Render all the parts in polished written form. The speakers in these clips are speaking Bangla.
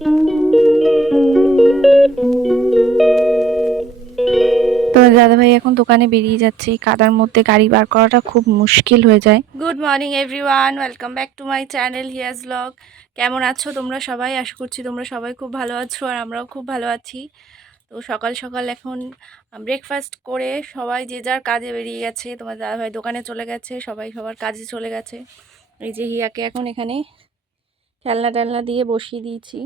তো দাদাভাই এখন দোকানে বেরিয়ে যাচ্ছে। এই কাদার মধ্যে গাড়ি বার করাটা খুব মুশকিল হয়ে যায়। Good morning everyone, welcome back to my channel Hiya's blog. কেমন আছো তোমরা সবাই? আশা করছি তোমরা সবাই খুব ভালো আছো, আর আমরাও খুব ভালো আছি। তো সকাল সকাল এখন ব্রেকফাস্ট করে সবাই যে যার কাজে বেরিয়ে গেছে। তোমার দাদাভাই দোকানে চলে গেছে, সবাই সবার কাজে চলে গেছে। এই যে হিয়াকে এখন এখানে খেলনা টেলনা দিয়ে বসিয়ে দিয়েছি।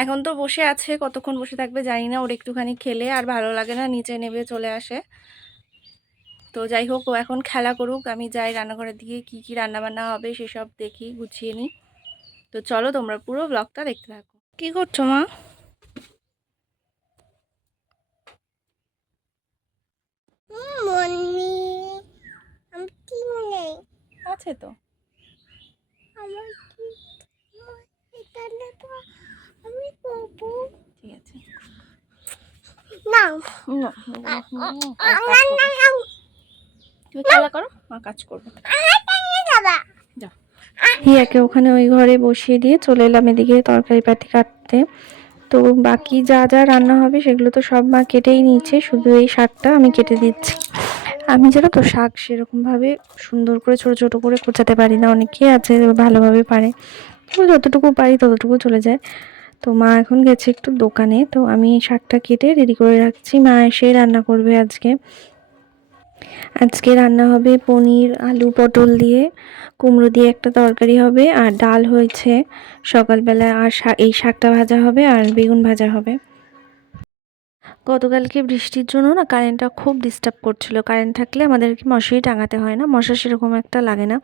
এখন তো বসে আছে, কতক্ষণ বসে থাকবে জানি না। ওর একটুখানি খেলে আর ভালো লাগে না, নিচে নেমে চলে আসে। তো যাই হোক, ও এখন খেলা করুক, আমি যাই রান্নাঘরের দিকে কি কি রান্না বান্না হবে সেসব দেখি, গুছিয়ে নিই। তো চলো তোমরা পুরো ব্লগটা দেখতে থাকো। কি করছো মা? আছে তো ঠিক আছে। তুমি খেলা করো, মা কাজ করবো। হিয়াকে ওখানে ওই ঘরে বসিয়ে দিয়ে চলে এলাম এদিকে তরকারি পাতি কাটতে। তো বাকি যা যা রান্না হবে সেগুলো তো সব মা কেটেই নিয়েছে, শুধু এই শাকটা আমি কেটে দিচ্ছি। আমি জানো তো শাক সেরকমভাবে সুন্দর করে ছোট ছোট করে কোচাতে পারি না, অনেকে আছে ভালোভাবে পারে। তো যতটুকু পারি ততটুকু চলে যায়। তো মা এখন গেছে একটু দোকানে, তো আমি শাকটা কেটে রেডি করে রাখছি। মা এসে রান্না করবে আজকে। আজকে রান্না হবে পনির, আলু, পটল দিয়ে, কুমড়ো দিয়ে একটা তরকারি হবে, আর ডাল হয়েছে সকালবেলা, আর এই শাকটা ভাজা হবে, আর বেগুন ভাজা হবে। গতকালকে বৃষ্টির জন্য না কারেন্টটা খুব ডিস্টার্ব করছিল। কারেন্ট থাকলে আমাদেরকে মশারি টাঙাতে হয় না, মশা সেরকম একটা লাগে না,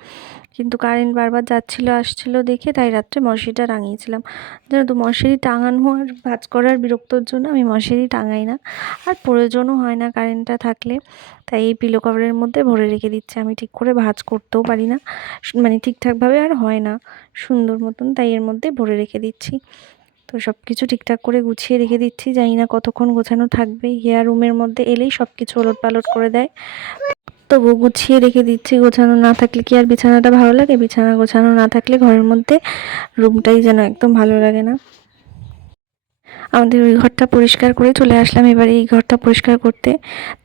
কিন্তু কারেন্ট বারবার যাচ্ছিল আসছিল দেখে তাই রাত্রে মশারিটা টাঙিয়েছিলাম। যেন তো মশারি টাঙানো আর ভাঁজ করার বিরক্তর জন্য আমি মশারি টাঙাই না, আর প্রয়োজনও হয় না কারেন্টটা থাকলে। তাই এই পিলো কভারের মধ্যে ভরে রেখে দিচ্ছি। আমি ঠিক করে ভাঁজ করতেও পারি না, মানে ঠিকঠাকভাবে আর হয় না সুন্দর মতন, তাই এর মধ্যে ভরে রেখে দিচ্ছি। তো সব কিছু ঠিকঠাক করে গুছিয়ে রেখে দিচ্ছি, জানি না কতক্ষণ গোছানো থাকবে। হেয়ার রুমের মধ্যে এলেই সব কিছু ওলট পালট করে দেয়, তবু গুছিয়ে রেখে দিচ্ছি। গোছানো না থাকলে কি আর বিছানাটা ভালো লাগে? বিছানা গোছানো না থাকলে ঘরের মধ্যে রুমটাই যেন একদম ভালো লাগে না। আমাদের ওই ঘরটা পরিষ্কার করে চলে আসলাম, এবারে এই ঘরটা পরিষ্কার করতে।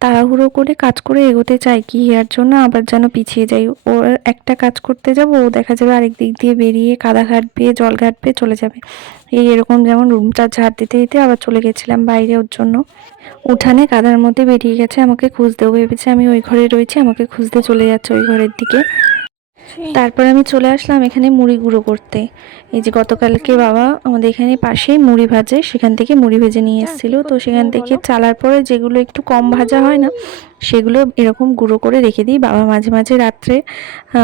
তাড়াহুড়ো করে কাজ করে এগোতে চাই কি এর জন্য আবার যেন পিছিয়ে যাই। ওর একটা কাজ করতে যাব, ও দেখা যাবে আরেক দিক দিয়ে বেরিয়ে কাদা ঘাটবে, জল ঘাটবে, চলে যাবে। এরকম যেমন রুমটা ঝাড় দিতে দিতে আবার চলে গেছিলাম বাইরে ওর জন্য। উঠানে কাদার মধ্যে বেরিয়ে গেছে, আমাকে খুঁজতেও ভেবেছে আমি ওই ঘরে রয়েছি, আমাকে খুঁজতে চলে যাচ্ছে ওই ঘরের দিকে। তারপর আমি চলে আসলাম এখানে মুড়ি গুঁড়ো করতে। এই যে গতকালকে বাবা আমাদের এখানে পাশেই মুড়ি ভাজে, সেখান থেকে মুড়ি ভেজে নিয়ে এসেছিল। তো সেখান থেকে চালার পরে যেগুলো একটু কম ভাজা হয় না, সেগুলো এরকম গুঁড়ো করে রেখে দিই। বাবা মাঝে মাঝে রাত্রে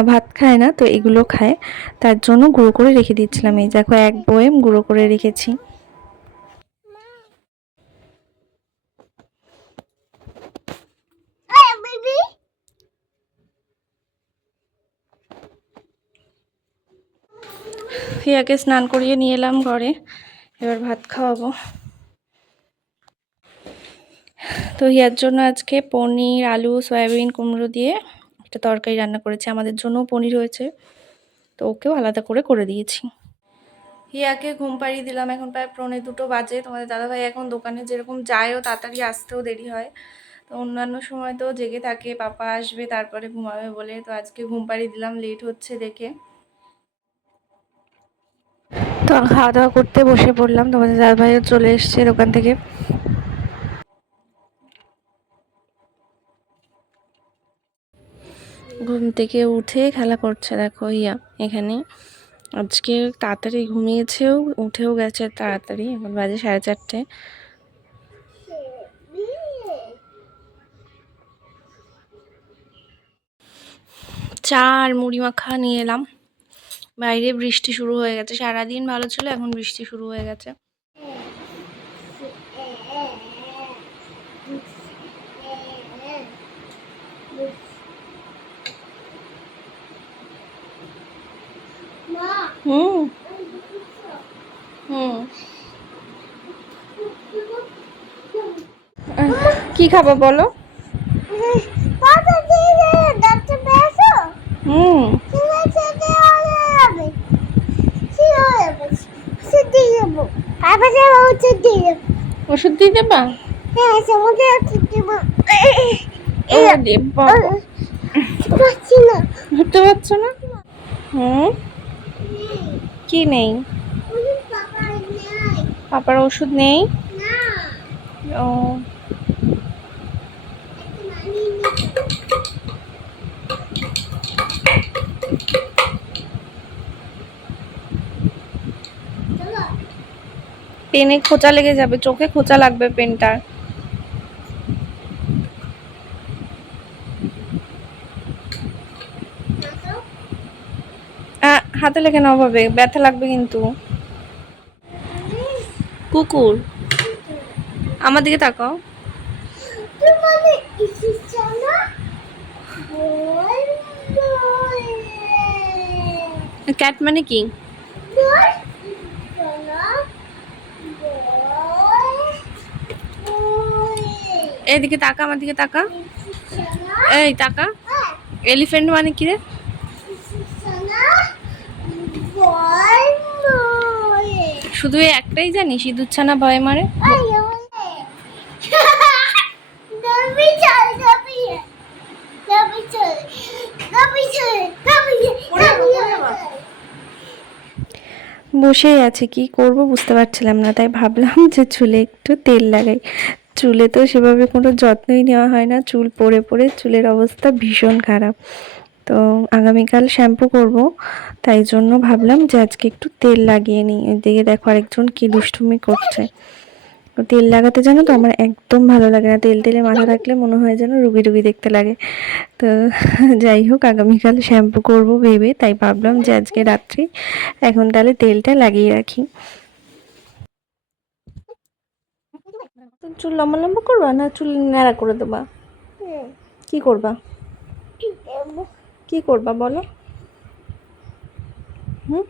ভাত খায় না, তো এগুলো খায়, তার জন্য গুঁড়ো করে রেখে দিচ্ছিলাম। এই দেখো এক বয়েম গুঁড়ো করে রেখেছি। ফিয়াকে স্নান করিয়ে নিয়ে এলাম ঘরে, এবার ভাত খাওয়াবো। তো ইয়ার জন্য আজকে পনির, আলু, সয়াবিন, কুমড়ো দিয়ে একটা তরকারি রান্না করেছি। আমাদের জন্যও পনির হয়েছে, তো ওকেও আলাদা করে করে দিয়েছি। হিয়াকে ঘুম পাড়িয়ে দিলাম, এখন প্রায় 1:45 বাজে। তোমাদের দাদাভাই এখন দোকানে যেরকম যায়ও তাড়াতাড়ি আসতেও দেরি হয়, তো অন্যান্য সময় তো জেগে থাকে, পাপা আসবে তারপরে ঘুমাবে বলে। তো আজকে ঘুম পাড়িয়ে দিলাম, লেট হচ্ছে দেখে। তো খাওয়া দাওয়া করতে বসে পড়লাম। তোমাদের দাদাভাইও চলে এসছে দোকান থেকে। ঘুম থেকে উঠে খেলা করছে, দেখো ইয়া এখানে। আজকে তাড়াতাড়ি ঘুমিয়েছেও, উঠেও গেছে তাড়াতাড়ি, এখন বাজে 4:30। চা আর মুড়ি মাখা নিয়ে এলাম। বাইরে বৃষ্টি শুরু হয়ে গেছে, সারাদিন ভালো ছিল, এখন বৃষ্টি শুরু হয়ে গেছে। হুম হুম কি খাবো বলো? হুম ওষুধ দিয়ে দেবা? হ্যাঁ, সমুদ্রে ওষুধ দিব। ও দেবা, পাচ্ছি না। ধরতে পারছো না? হুম, কি নেই? পাপার ওষুধ নেই? ও, পেনে খোঁচা লেগে যাবে, চোখে খোঁচা লাগবে পেনটার। হাতে লেগে না হবে, ব্যথা লাগবে কিন্তু। কুকুর, আমার দিকে তাকাও। ক্যাট মানে কি? এইদিকে তাকা, আমার দিকে তাকা, এই তাকা। এলিফ্যান্ট মানে কি রে? শুধু এই একটাই জানিস, ইঁদুরছানা ভয় মারে? বসেই আছে, কি করব বুঝতে পারছিলাম না, তাই ভাবলাম যে চুলে একটু তেল লাগাই। চুলে তো সেভাবে কোনো যত্নই নেওয়া হয় না, চুল পড়ে পড়ে চুলের অবস্থা ভীষণ খারাপ। তো আগামীকাল শ্যাম্পু করব, তাই জন্য ভাবলাম যে আজকে একটু তেল লাগিয়ে নিই। ওইদিকে দেখো আরেকজন কি দুষ্টুমি করছে। তেল লাগাতে জানো তো আমার একদম ভালো লাগে না, তেল তেলে মাথা রাখলে মনে হয় যেন রুগী রুগী দেখতে লাগে। তো যাই হোক, আগামীকাল শ্যাম্পু করব ভেবে তাই ভাবলাম যে আজকে রাত্রে এখন তাহলে তেলটা লাগিয়ে রাখি। চুল লম্বা লম্বা করবা না চুল ন্যাড়া করে দেবা? কি করবা? কি করবা বলো? হুম,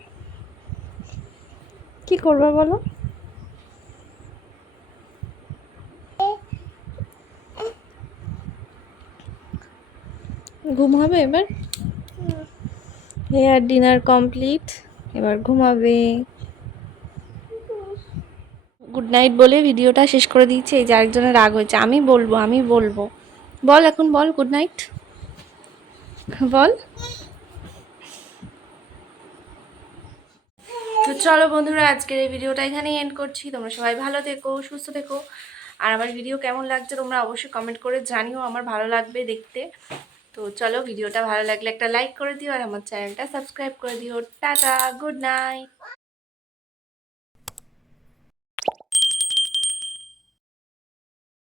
কি করবা বলো? ঘুম হবে এবার? হেয়ার ডিনার কমপ্লিট, এবার ঘুমাবে। গুড নাইট বলে ভিডিওটা শেষ করে দিয়েছে। এই যে আরেকজনের রাগ হয়েছে, আমি বলবো আমি বলবো। বল এখন বল গুড নাইট বল। তো চলো বন্ধুরা, আজকের এই ভিডিওটা এখানেই এন্ড করছি। তোমরা সবাই ভালো থেকো, সুস্থ থেকো। আর আমার ভিডিও কেমন লাগছে তোমরা অবশ্যই কমেন্ট করে জানিও, আমার ভালো লাগবে দেখতে। তো চলো, ভিডিওটা ভালো লাগলে একটা লাইক করে দিও আর আমার চ্যানেলটা সাবস্ক্রাইব করে দিও। Tata, good night.